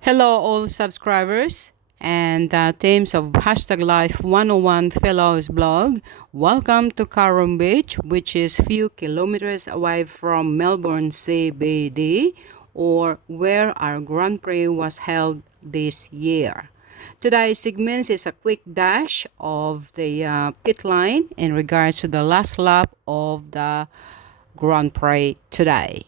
Hello, all subscribers and teams of Hashtag Life 101 Fellows blog. Welcome to Caron Beach, which is few kilometers away from Melbourne CBD, or where our Grand Prix was held this year. Today's segment is a quick dash of the pit line in regards to the last lap of the Grand Prix today.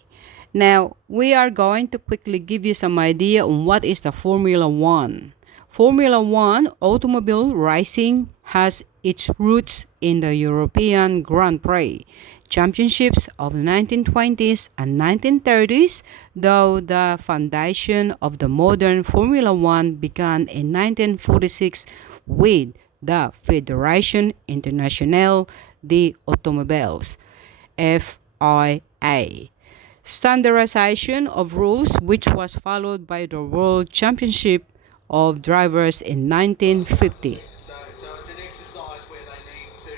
Now, we are going to quickly give you some idea on what is the Formula One. Formula One automobile racing has its roots in the European Grand Prix championships of the 1920s and 1930s, though the foundation of the modern Formula One began in 1946 with the Fédération Internationale des Automobiles, FIA standardization of rules, which was followed by the World Championship of Drivers in 1950. So it's an exercise where they need to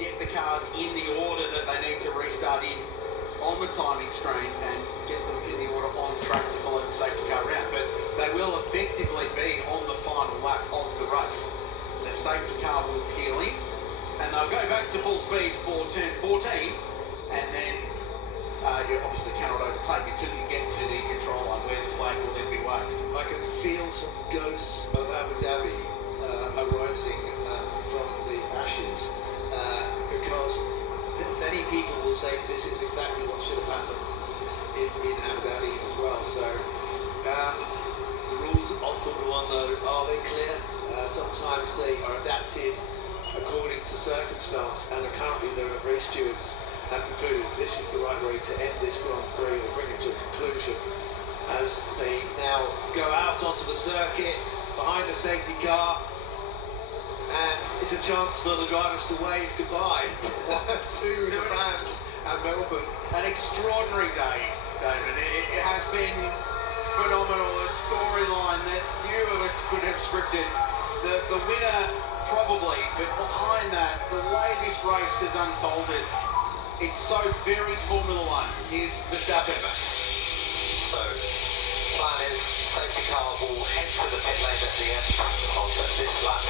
get the cars in the order that they need to restart in on the timing screen and get them in the order on track to follow the safety car round. But they will effectively be on the final lap of the race. The safety car will peel in and they'll go back to full speed for turn 14, and then you obviously cannot overtake until you get to the control line where the flag will then be waved. I can feel some ghosts of Abu Dhabi arising from the ashes because many people will say this is exactly what should have happened in Abu Dhabi as well. So the rules of Formula One, though, are they clear? Sometimes they are adapted according to circumstance, and currently the race stewards have concluded this is the right way to end this Grand Prix or bring it to a conclusion as they now go out onto the circuit behind the safety car, and it's a chance for the drivers to wave goodbye to the fans at Melbourne. An extraordinary day, Damon. It has been phenomenal. A storyline that few of us could have scripted. The winner probably, but behind that, the way this race has unfolded, it's so very Formula One. Here's Verstappen. So, plan is safety car will enter the pit lane at the end of this lap.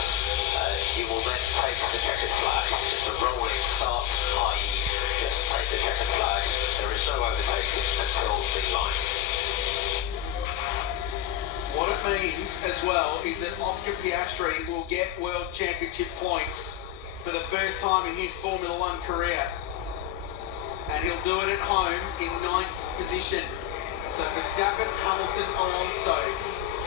He will then take the checkered flag. Just a rolling start, i.e. just take the checkered flag. There is no overtaking until the line. What it means as well is that Oscar Piastri will get World Championship points for the first time in his Formula One career. And he'll do it at home in 9th position. So Verstappen, Hamilton, Alonso,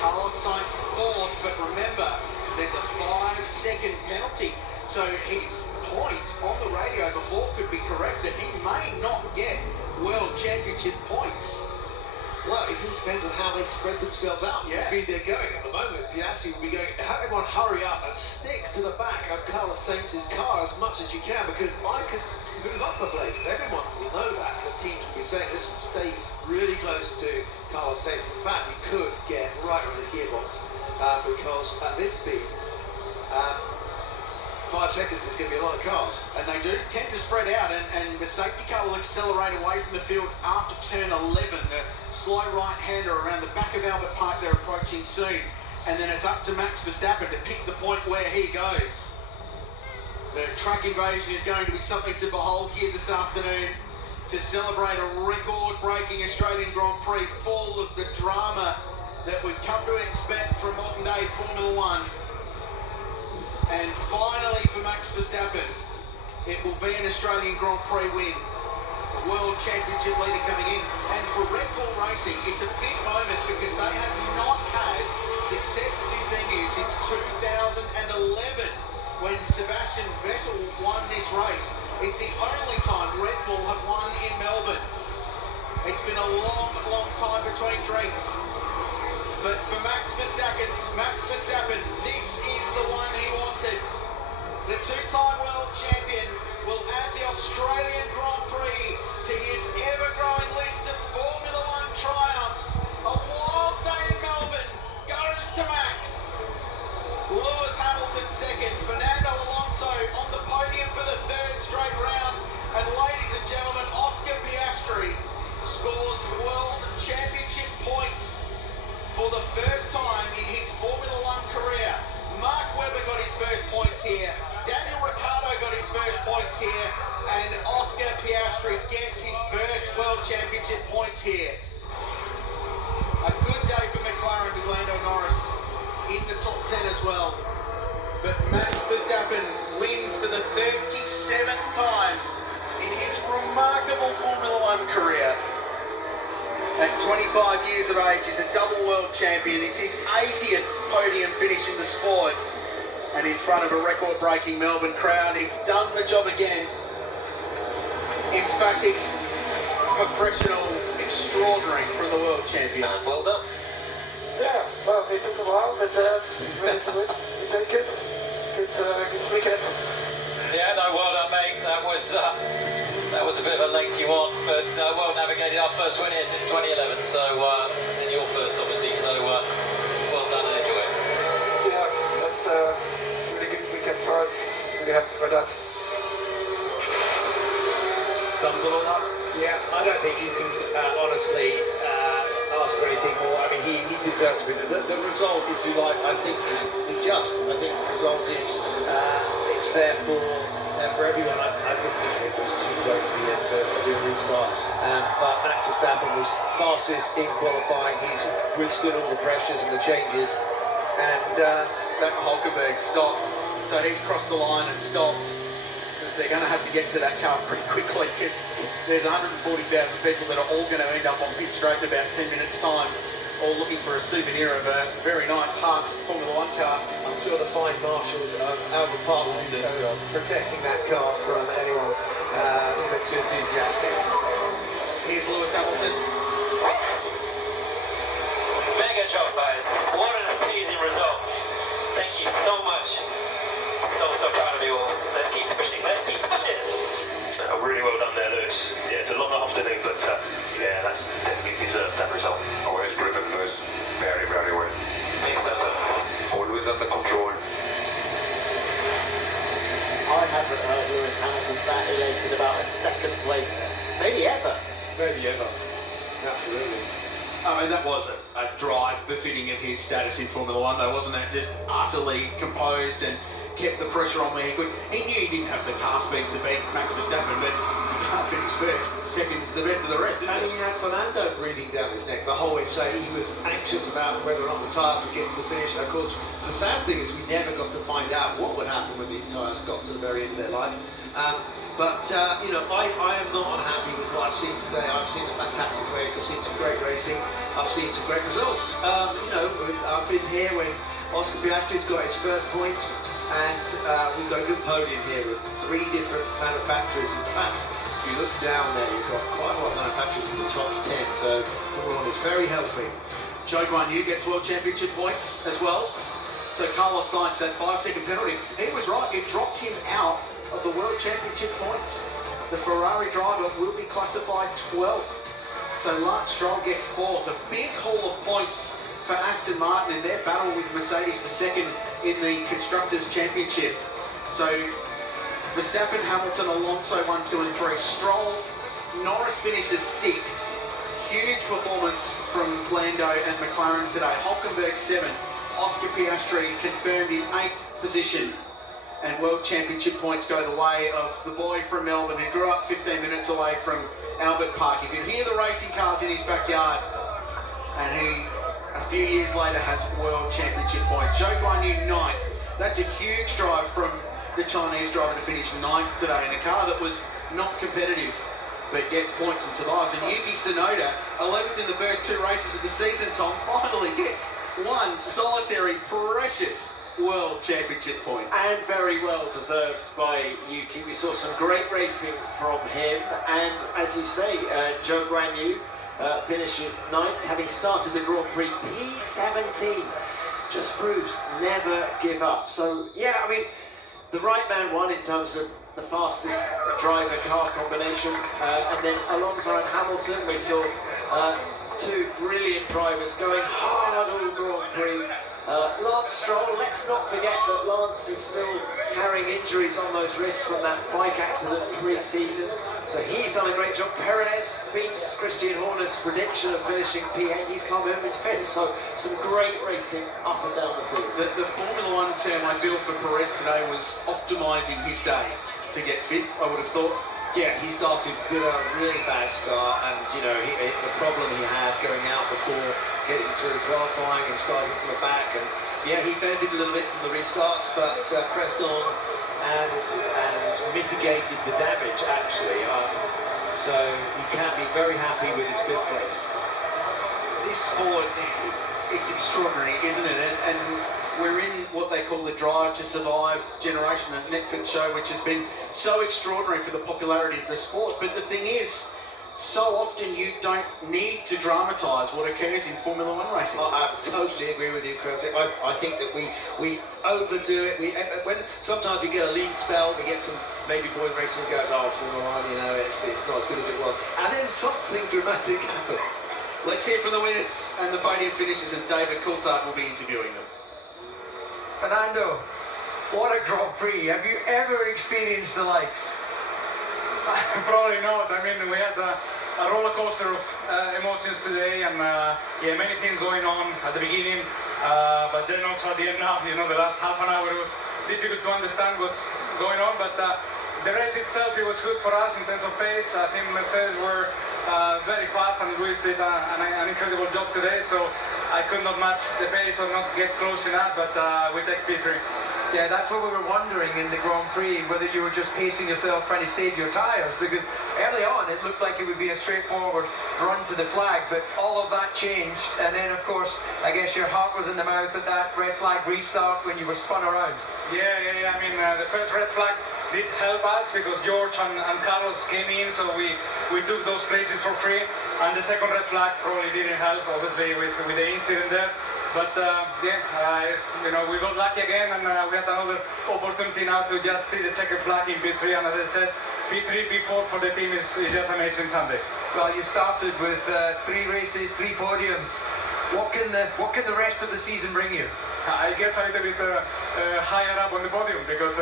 Carlos Sainz 4th, but remember, there's a 5-second penalty. So his point on the radio before could be corrected. He may not get World Championship points. Well, it all depends on how they spread themselves out. Yeah. The speed they're going. At the moment, Piastri will be going, have everyone hurry up and stick to the back of Carlos Sainz's car as much as you can, because I could move up the place. Everyone will know that. The teams will be saying, listen, stay really close to Carlos Sainz. In fact, you could get right on his gearbox because at this speed, 5 seconds is going to be a lot of cars. And they do tend to spread out, and the safety car will accelerate away from the field after turn 11. The slow right-hander around the back of Albert Park, they're approaching soon. And then it's up to Max Verstappen to pick the point where he goes. The track invasion is going to be something to behold here this afternoon to celebrate a record-breaking Australian Grand Prix full of the drama that we've come to expect from modern-day Formula One. And finally for Max Verstappen, it will be an Australian Grand Prix win. World Championship leader coming in. And for Red Bull Racing, it's a big moment because they have not had success at this venue since 2011 when Sebastian Vettel won this race. It's the only time Red Bull have won in Melbourne. It's been a long, long time between drinks. But for Max Verstappen, this is the one he wanted. The two-time world champion will add the Australian Grand Prix to his ever-growing list of Formula One triumphs. A wild day in Melbourne goes to Max. Lewis Hamilton second, Fernando Alonso on the podium for the third straight round. And ladies and gentlemen, Oscar Piastri scores World Championship points for the first 25 years of age, he's a double world champion. It's his 80th podium finish in the sport. And in front of a record-breaking Melbourne crowd, he's done the job again. Emphatic, professional, extraordinary from the world champion. Well done. Yeah, well, it took a while, but we take it. Good weekend. Yeah, no, well done, mate. That was a bit of a lengthy one, but well navigated. Our first win here since 2011, so and your first, obviously. So well done and enjoy it. Yeah, that's a really good weekend for us. Really happy for that. Sums it all up. Yeah, I don't think you can honestly ask for anything more. I mean, he deserves to win. The result, if you like, I think is just. I think the result is it's there for everyone. I did think it was too close to the end to do a restart. But Max Verstappen was fastest in qualifying. He's withstood all the pressures and the changes. And that Hulkenberg stopped. So he's crossed the line and stopped. They're going to have to get to that car pretty quickly because there's 140,000 people that are all going to end up on pit straight in about 10 minutes' time, all looking for a souvenir of a very nice Haas Formula 1 car. I'm sure the fine marshals of Albert Park Melbourne protecting that car from anyone a little bit too enthusiastic. Here's Lewis Hamilton. Mega job, guys. What an amazing result. Thank you so much. So proud of you all. Let's keep pushing. Let's keep pushing. Really well done there, Lewis. Yeah, it's a long afternoon, but yeah, that's definitely deserved that result. Well driven, Lewis. Very, very well. Thanks, Toto. Always under control. I haven't heard Lewis Hamilton that elated about a second place, maybe ever. Maybe ever. Absolutely. I mean, that was a drive befitting of his status in Formula 1, though, wasn't it? Just utterly composed and kept the pressure on where he could. He knew he didn't have the car speed to beat Max Verstappen, but he can't finish first. Second's the best of the rest, isn't And it? he had Fernando breathing down his neck the whole way, so he was anxious about whether or not the tyres would get to the finish. And of course, the sad thing is we never got to find out what would happen when these tyres got to the very end of their life. You know, I am not unhappy with what I've seen today. I've seen a fantastic race. I've seen some great racing. I've seen some great results. You know, I've been here when Oscar Piastri's got his first points, and we've got a good podium here with 3 different manufacturers. In fact, if you look down there, you've got quite a lot of manufacturers in the top 10, so everyone is very healthy. Zhou Guanyu gets World Championship points as well. So Carlos Sainz, that 5-second penalty, he was right, it dropped him out of the World Championship points. The Ferrari driver will be classified 12th. So Lance Stroll gets 4th. A big haul of points for Aston Martin in their battle with Mercedes for second in the Constructors' Championship. So Verstappen, Hamilton, Alonso 1, 2 and 3. Stroll, Norris finishes 6th. Huge performance from Lando and McLaren today. Hulkenberg 7th. Oscar Piastri confirmed in 8th position. And World Championship points go the way of the boy from Melbourne who grew up 15 minutes away from Albert Park. You can hear the racing cars in his backyard. And he, a few years later, has World Championship points. Zhou Guanyu 9th. That's a huge drive from the Chinese driver to finish 9th today in a car that was not competitive but gets points and survives. And Yuki Tsunoda, 11th in the first 2 races of the season, Tom, finally gets one solitary, precious World Championship point. And very well deserved by Yuki. We saw some great racing from him, and as you say, Zhou Guanyu finishes 9th, having started the Grand Prix P17. Just proves never give up. So yeah, I mean, the right man won in terms of the fastest driver car combination, and then alongside Hamilton we saw 2 brilliant drivers going hard all Grand Prix. Lance Stroll, let's not forget that Lance is still carrying injuries on those wrists from that bike accident pre-season, so he's done a great job. Perez beats Christian Horner's prediction of finishing P8, he's come home in 5th, so some great racing up and down the field. The Formula 1 term I feel for Perez today was optimising his day to get 5th, I would have thought. Yeah, he started with a really bad start, and you know the problem he had going out before getting through qualifying and starting from the back, and yeah, he benefited a little bit from the restarts, but pressed on and mitigated the damage actually. So he can be very happy with his 5th place. this sport, it's extraordinary, isn't it? And we're in what they call the Drive to Survive generation, that Netflix show, which has been so extraordinary for the popularity of the sport. But the thing is, so often you don't need to dramatise what occurs in Formula One racing. I totally agree with you, Chris. I think that we overdo it. When sometimes we get a lean spell, we get some maybe boys racing goes, oh, Formula One, you know, it's not as good as it was, and then something dramatic happens. Let's hear from the winners and the podium finishers, and David Coulthard will be interviewing them. Fernando, what a Grand Prix. Have you ever experienced the likes? Probably not. I mean, we had a roller coaster of emotions today, and yeah, many things going on at the beginning, but then also at the end now, you know, the last half an hour it was difficult to understand what's going on, but the race itself, it was good for us in terms of pace. I think Mercedes were very fast, and Luis did an incredible job today, so I could not match the pace or not get close enough, but we take P3. Yeah, that's what we were wondering in the Grand Prix, whether you were just pacing yourself trying to save your tyres, because early on it looked like it would be a straightforward run to the flag, but all of that changed, and then of course I guess your heart was in the mouth at that red flag restart when you were spun around. Yeah, I mean, the first red flag did help us because George and Carlos came in, so we took those places for free, and the second red flag probably didn't help, obviously, with the incident there. But yeah, you know, we got lucky again, and we had another opportunity now to just see the checkered flag in P3, and as I said, P3, P4 for the team is just amazing Sunday. Well, you started with 3 races, 3 podiums. What can the rest of the season bring you? I guess a little bit higher up on the podium, because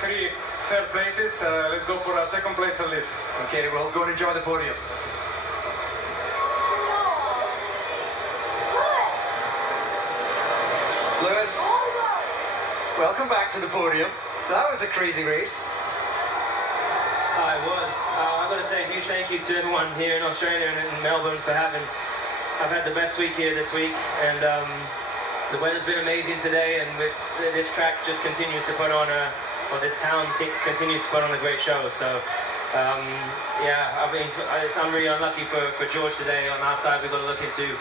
3 third places, let's go for a second place at least. Okay, well, go and enjoy the podium. Lewis, welcome back to the podium. That was a crazy race. It was. I've got to say a huge thank you to everyone here in Australia and in Melbourne for having. I've had the best week here this week, and the weather's been amazing today, and with this track just continues to put on or this town continues to put on a great show. So yeah, I mean, I'm really unlucky for George today. On our side, we've got to look into.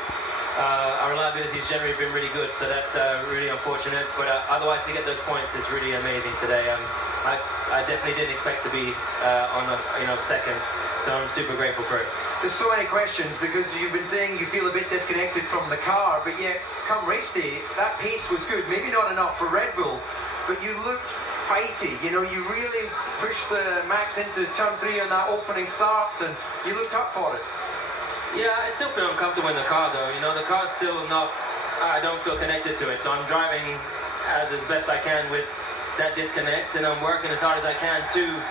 Our reliability has generally been really good, so that's really unfortunate. But otherwise, to get those points is really amazing today. I definitely didn't expect to be on the second, so I'm super grateful for it. There's so many questions because you've been saying you feel a bit disconnected from the car, but yet come race day, that pace was good. Maybe not enough for Red Bull, but you looked fighty. You know, you really pushed the Max into turn 3 on that opening start, and you looked up for it. Yeah, I still feel uncomfortable in the car though. You know, the car's still not, I don't feel connected to it. So I'm driving as best I can with that disconnect, and I'm working as hard as I can to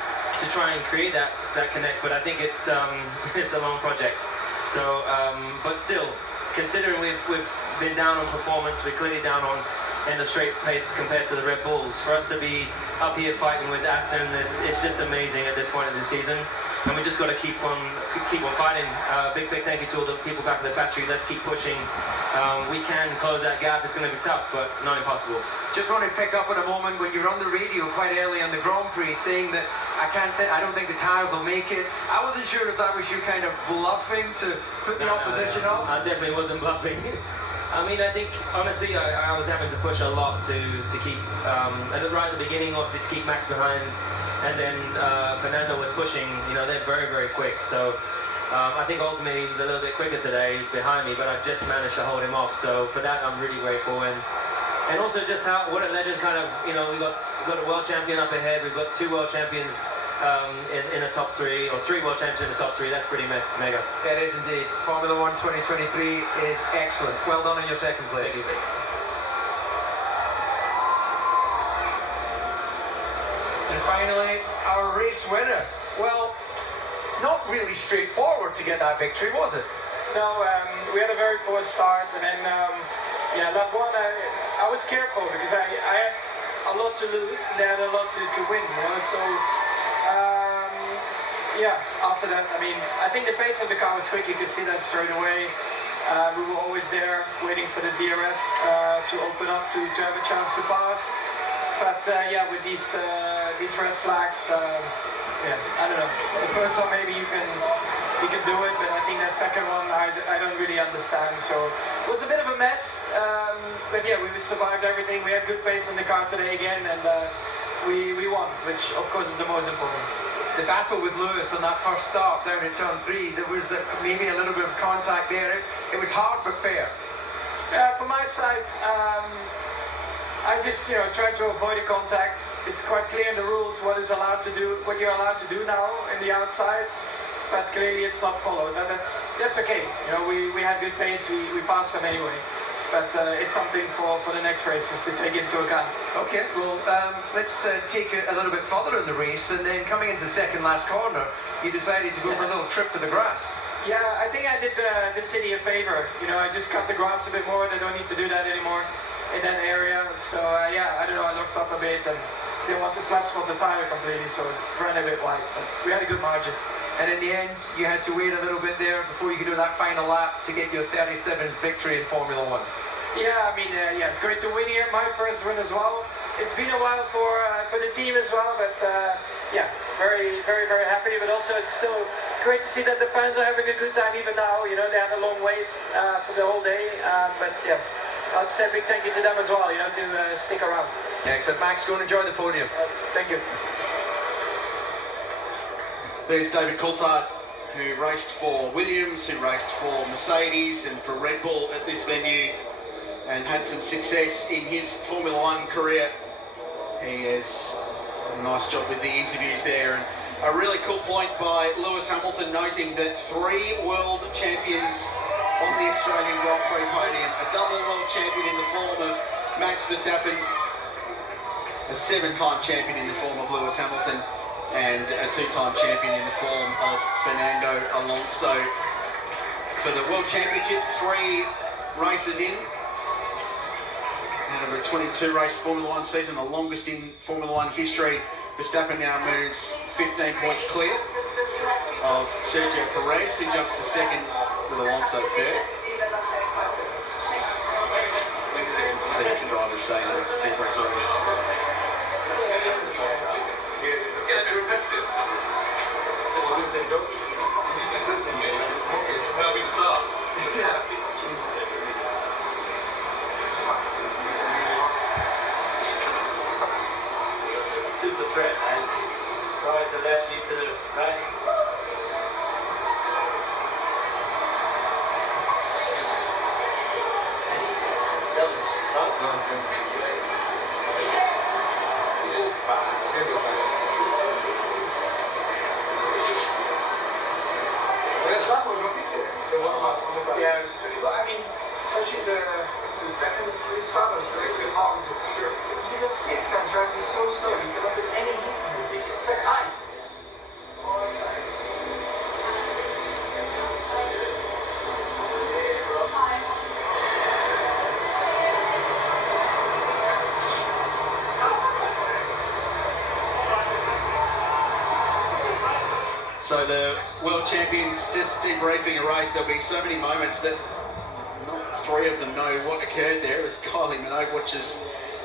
try and create that connect. But I think it's a long project. So, but still, considering we've been down on performance, we're clearly down on in the straight pace compared to the Red Bulls. For us to be up here fighting with Aston, it's just amazing at this point of the season. And we just got to keep on fighting. Big thank you to all the people back at the factory. Let's keep pushing. We can close that gap. It's going to be tough, but not impossible. Just want to pick up on a moment when you were on the radio quite early on the Grand Prix saying that I don't think the tyres will make it. I wasn't sure if that was you kind of bluffing to put the opposition off. I definitely wasn't bluffing. I mean, I think honestly, I was having to push a lot to keep right at the beginning, obviously, to keep Max behind, and then Fernando was pushing. You know, they're very quick. So I think ultimately he was a little bit quicker today behind me, but I just managed to hold him off. So for that, I'm really grateful, and also just what a legend kind of. You know, we've got a world champion up ahead. We've got 2 world champions in the top 3, or 3 world champions in the top 3. That's pretty mega. It is indeed. Formula One 2023 is excellent. Well done in your second place. Thank you. And finally, our race winner. Well, not really straightforward to get that victory, was it? No, we had a very poor start, and then yeah, lap 1, I was careful because I had a lot to lose, they had a lot to win, you know, so yeah, after that, I mean, I think the pace of the car was quick, you could see that straight away. We were always there waiting for the DRS to open up to have a chance to pass, but yeah, with these red flags, yeah, I don't know, the first one maybe you can he could do it, but I think that second one I don't really understand. So it was a bit of a mess, but yeah, we survived everything. We had good pace on the car today again, and we won, which of course is the most important. The battle with Lewis on that first start down at turn 3, there was maybe a little bit of contact there. It was hard but fair. From my side, I just try to avoid the contact. It's quite clear in the rules what is allowed to do, what you're allowed to do now in the outside, but clearly it's not followed. But that's okay. We had good pace. We passed them anyway. But it's something for the next races to take into account. Okay, well, let's take it a little bit further in the race, and then coming into the second last corner, you decided to go for a little trip to the grass. Yeah, I think I did the city a favor. I just cut the grass a bit more. They don't need to do that anymore in that area. So yeah, I don't know, I looked up a bit and didn't want to flat spot the tire completely, so it ran a bit wide. But we had a good margin. And in the end, you had to wait a little bit there before you could do that final lap to get your 37th victory in Formula 1. Yeah, I mean, yeah, it's great to win here. My first win as well. It's been a while for the team as well, but yeah, very, very, very happy. But also, it's still great to see that the fans are having a good time even now. They had a long wait for the whole day, but yeah, I'd say a big thank you to them as well. To stick around. Excellent, Max. Go and enjoy the podium. Thank you. There's David Coulthard, who raced for Williams, who raced for Mercedes and for Red Bull at this venue, and had some success in his Formula 1 career. He has done a nice job with the interviews there, and a really cool point by Lewis Hamilton noting that 3 world champions on the Australian Grand Prix podium, a double world champion in the form of Max Verstappen, a 7-time champion in the form of Lewis Hamilton, and a 2-time champion in the form of Fernando Alonso. For the World Championship, 3 races in, out of a 22-race Formula 1 season, the longest in Formula 1 history. Verstappen now moves 15 points clear of Sergio Perez, who jumps to second with Alonso third. Let's see what the drivers say in the debrief room. It's going to be repetitive. It's a good thing, though. It's a good thing, yeah. That'll be the start. Yeah. Super threat, and right to left, you to the right. That was right. Yeah, I mean, especially the second restart was very hard. Sure. It's because the safety car's driving so slow, you cannot put any heat in the ticket. It's like ice. So the world champions just debriefing a race. There'll be so many moments that not 3 of them know what occurred there as Kylie Minogue watches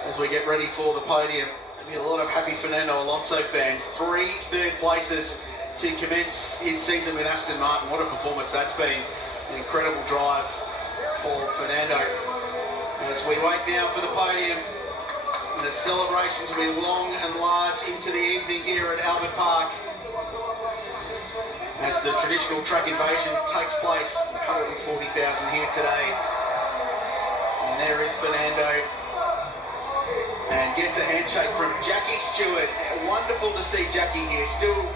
as we get ready for the podium. There'll be a lot of happy Fernando Alonso fans. 3 third places to commence his season with Aston Martin. What a performance that's been. An incredible drive for Fernando. As we wait now for the podium, the celebrations will be long and large into the evening here at Albert Park, as the traditional track invasion takes place. 140,000 here today. And there is Fernando. And gets a handshake from Jackie Stewart. Wonderful to see Jackie here, still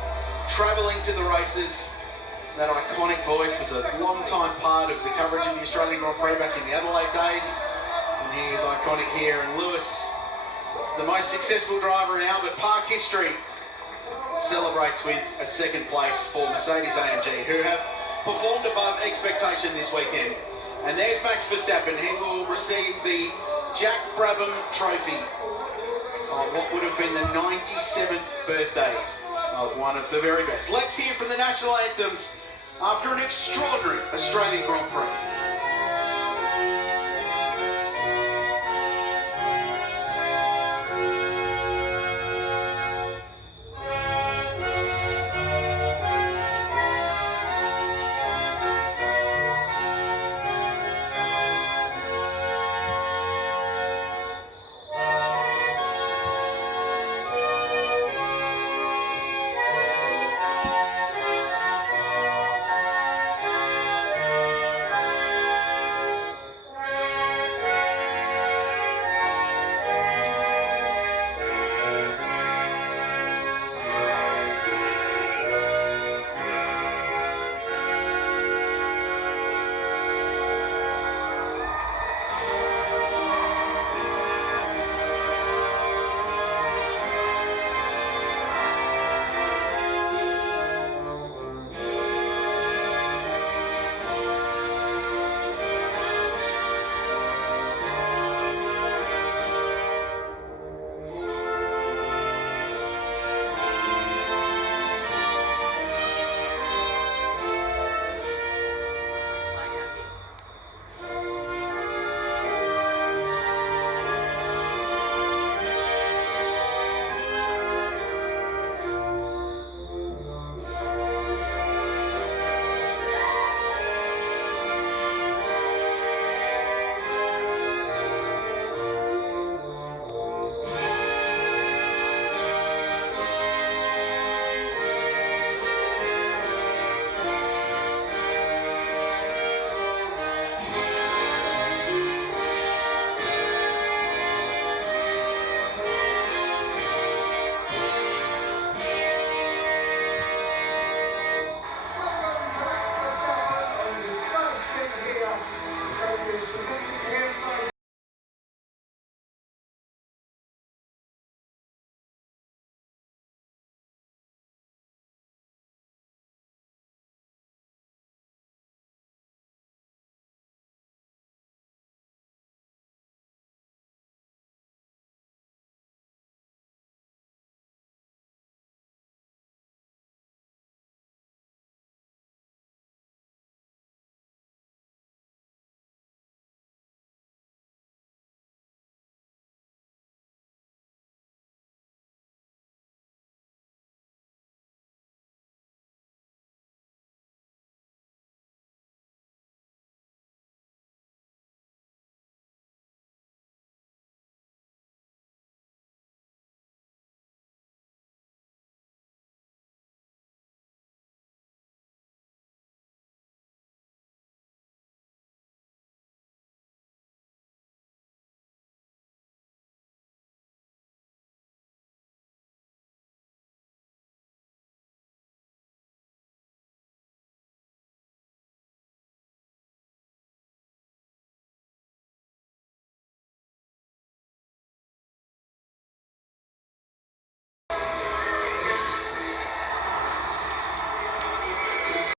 travelling to the races. That iconic voice was a long-time part of the coverage of the Australian Grand Prix back in the Adelaide days. And he is iconic here. And Lewis, the most successful driver in Albert Park history, celebrates with a 2nd place for Mercedes-AMG, who have performed above expectation this weekend. And there's Max Verstappen. He will receive the Jack Brabham Trophy on what would have been the 97th birthday of one of the very best. Let's hear from the national anthems after an extraordinary Australian Grand Prix.